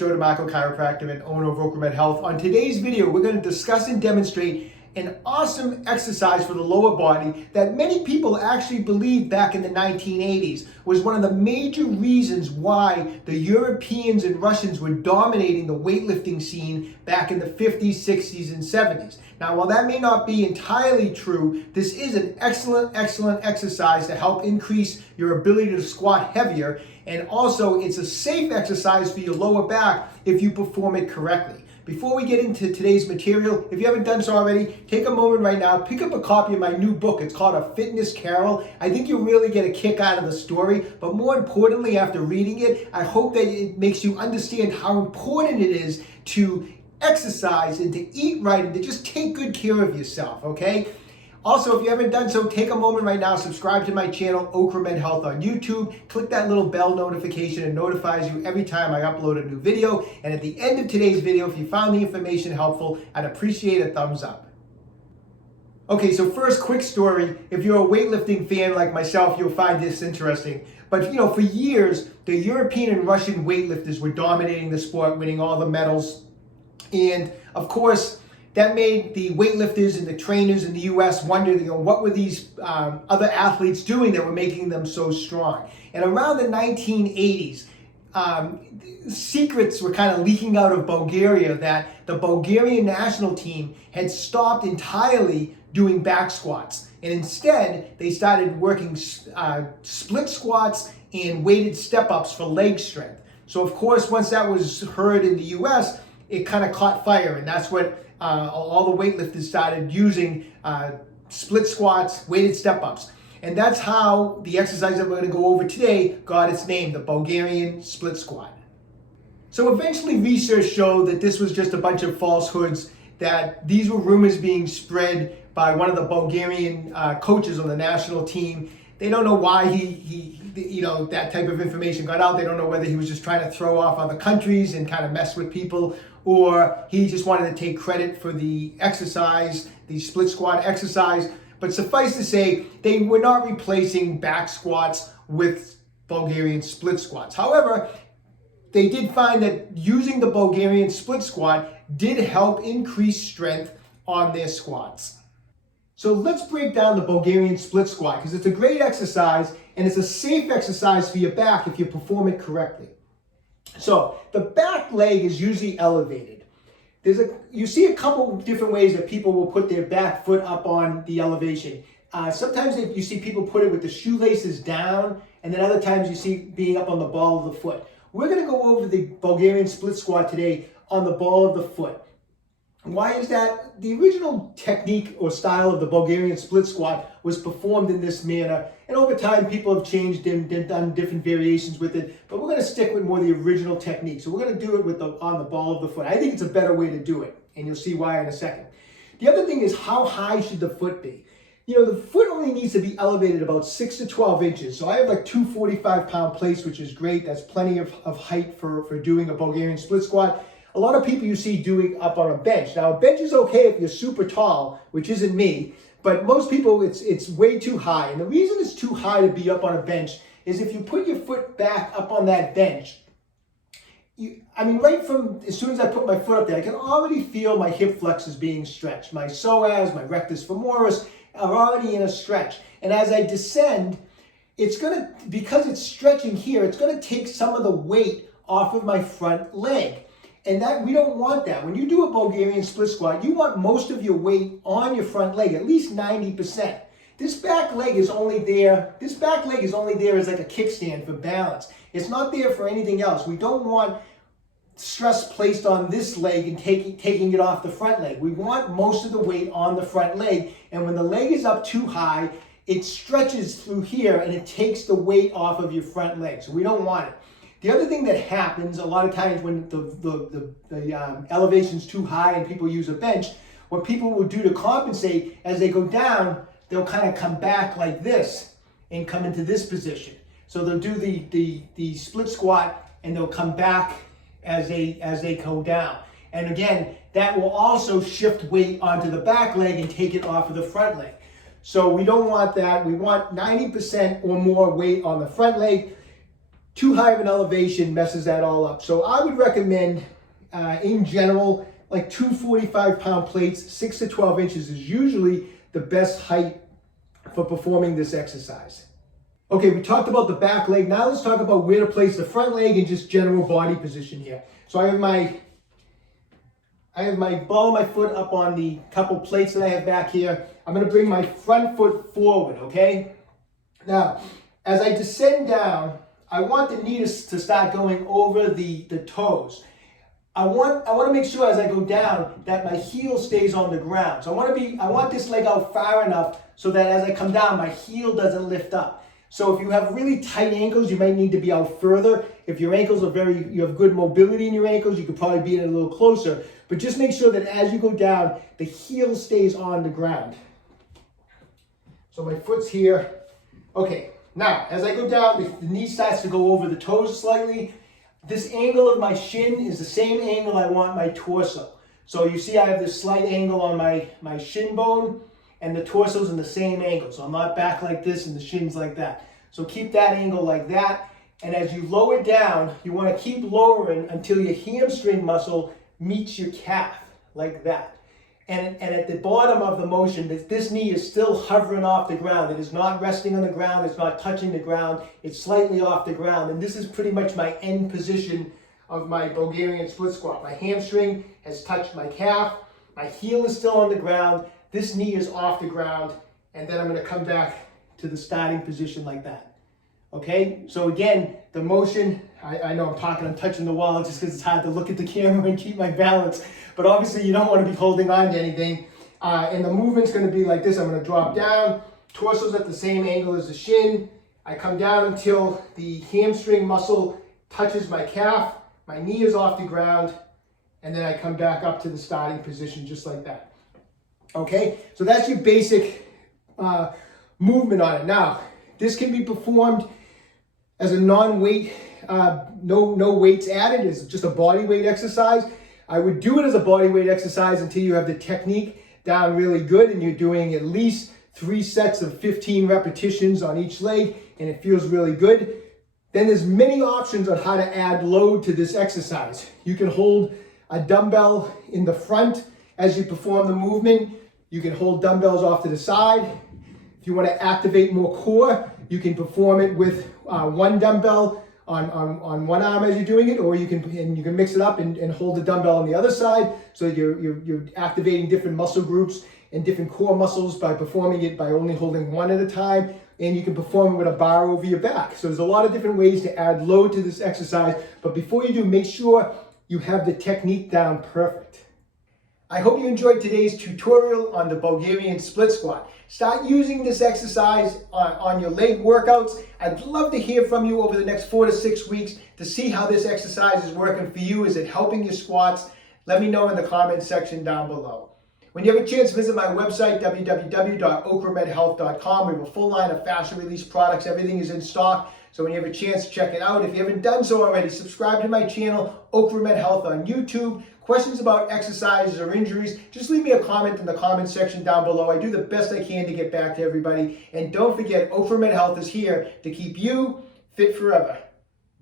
Joe DeMarco, chiropractor and owner of OcraMed Health. On today's video, we're going to discuss and demonstrate an awesome exercise for the lower body that many people actually believed back in the 1980s was one of the major reasons why the Europeans and Russians were dominating the weightlifting scene back in the 50s, 60s, and 70s. Now, while that may not be entirely true, this is an excellent exercise to help increase your ability to squat heavier, and also it's a safe exercise for your lower back if you perform it correctly. Before we get into today's material, if you haven't done so already, take a moment right now, pick up a copy of my new book. It's called A Fitness Carol. I think you'll really get a kick out of the story, but more importantly, after reading it, I hope that it makes you understand how important it is to exercise and to eat right and to just take good care of yourself, okay? Also, if you haven't done so, take a moment right now, subscribe to my channel, OcraMed Health on YouTube. Click that little bell notification. It notifies you every time I upload a new video. And at the end of today's video, if you found the information helpful, I'd appreciate a thumbs up. Okay, so first, quick story. If you're a weightlifting fan like myself, you'll find this interesting. But for years, the European and Russian weightlifters were dominating the sport, winning all the medals. And of course, that made the weightlifters and the trainers in the U.S. wonder, what were these other athletes doing that were making them so strong? And around the 1980s, secrets were kind of leaking out of Bulgaria that the Bulgarian national team had stopped entirely doing back squats. And instead, they started working split squats and weighted step-ups for leg strength. So of course, once that was heard in the U.S., it kind of caught fire, and that's what all the weightlifters started using split squats, weighted step-ups. And that's how the exercise that we're going to go over today got its name, the Bulgarian split squat. So eventually research showed that this was just a bunch of falsehoods, that these were rumors being spread by one of the Bulgarian coaches on the national team. They don't know why that type of information got out. They don't know whether he was just trying to throw off other countries and kind of mess with people, or he just wanted to take credit for the exercise, the split squat exercise. But suffice to say, they were not replacing back squats with Bulgarian split squats. However, they did find that using the Bulgarian split squat did help increase strength on their squats. So let's break down the Bulgarian split squat, because it's a great exercise and it's a safe exercise for your back if you perform it correctly. So the back leg is usually elevated. You see a couple different ways that people will put their back foot up on the elevation. Sometimes you see people put it with the shoelaces down, and then other times you see being up on the ball of the foot. We're going to go over the Bulgarian split squat today on the ball of the foot. Why is that? The original technique or style of the Bulgarian split squat was performed in this manner, and over time people have changed and done different variations with it, but we're going to stick with more the original technique. So we're going to do it on the ball of the foot. I think it's a better way to do it, and you'll see why in a second. The other thing is, how high should the foot be? The foot only needs to be elevated about 6 to 12 inches. So I have like 2 45-pound plates, which is great. That's plenty of height for doing a Bulgarian split squat. A lot of people you see doing up on a bench. Now, a bench is okay if you're super tall, which isn't me, but most people, it's way too high. And the reason it's too high to be up on a bench is if you put your foot back up on that bench, right from as soon as I put my foot up there, I can already feel my hip flexors being stretched. My psoas, my rectus femoris are already in a stretch. And as I descend, because it's stretching here, it's going to take some of the weight off of my front leg. And that we don't want that. When you do a Bulgarian split squat, you want most of your weight on your front leg, at least 90%. This back leg is only there as like a kickstand for balance. It's not there for anything else. We don't want stress placed on this leg and taking it off the front leg. We want most of the weight on the front leg. And when the leg is up too high, it stretches through here and it takes the weight off of your front leg. So we don't want it. The other thing that happens a lot of times when the elevation's too high and people use a bench, what people will do to compensate, as they go down, they'll kind of come back like this and come into this position. So they'll do the split squat and they'll come back as they go down. And again, that will also shift weight onto the back leg and take it off of the front leg. So we don't want that. We want 90% or more weight on the front leg. too high of an elevation messes that all up. So I would recommend, in general, like 245-pound plates. 6 to 12 inches is usually the best height for performing this exercise. Okay, we talked about the back leg. Now let's talk about where to place the front leg and just general body position here. So I have my ball of my foot up on the couple plates that I have back here. I'm going to bring my front foot forward, okay? Now, as I descend down, I want the knee to start going over the toes. I want to make sure as I go down that my heel stays on the ground. So I want this leg out far enough so that as I come down, my heel doesn't lift up. So if you have really tight ankles, you might need to be out further. If your ankles are you have good mobility in your ankles, you could probably be in a little closer. But just make sure that as you go down, the heel stays on the ground. So my foot's here. Okay, now as I go down, the knee starts to go over the toes slightly. This angle of my shin is the same angle I want my torso. So you see I have this slight angle on my shin bone, and the torso's in the same angle. So I'm not back like this and the shin's like that. So keep that angle like that. And as you lower down, you want to keep lowering until your hamstring muscle meets your calf, like that. And at the bottom of the motion, this knee is still hovering off the ground. It is not resting on the ground. It's not touching the ground. It's slightly off the ground. And this is pretty much my end position of my Bulgarian split squat. My hamstring has touched my calf. My heel is still on the ground. This knee is off the ground. And then I'm going to come back to the starting position like that. Okay, so again, the motion, I know I'm touching the wall just because it's hard to look at the camera and keep my balance, but obviously you don't want to be holding on to anything. And the movement's going to be like this. I'm going to drop down, torso's at the same angle as the shin. I come down until the hamstring muscle touches my calf, my knee is off the ground, and then I come back up to the starting position just like that. Okay, so that's your basic movement on it. Now, this can be performed as a non-weight, no weights added. It's just a body weight exercise. I would do it as a body weight exercise until you have the technique down really good and you're doing at least 3 sets of 15 repetitions on each leg and it feels really good. Then there's many options on how to add load to this exercise. You can hold a dumbbell in the front as you perform the movement. You can hold dumbbells off to the side. If you want to activate more core, you can perform it with one dumbbell on one arm as you're doing it, or you can mix it up and hold the dumbbell on the other side. So you're activating different muscle groups and different core muscles by performing it by only holding one at a time. And you can perform it with a bar over your back. So there's a lot of different ways to add load to this exercise. But before you do, make sure you have the technique down perfect. I hope you enjoyed today's tutorial on the Bulgarian split squat. Start using this exercise on your leg workouts. I'd love to hear from you over the next 4 to 6 weeks to see how this exercise is working for you. Is it helping your squats? Let me know in the comment section down below. When you have a chance, visit my website, www.OcraMedHealth.com. We have a full line of fast release products. Everything is in stock. So when you have a chance, check it out. If you haven't done so already, subscribe to my channel, OcraMed Health on YouTube. Questions about exercises or injuries, just leave me a comment in the comment section down below. I do the best I can to get back to everybody. And don't forget, OcraMed Health is here to keep you fit forever.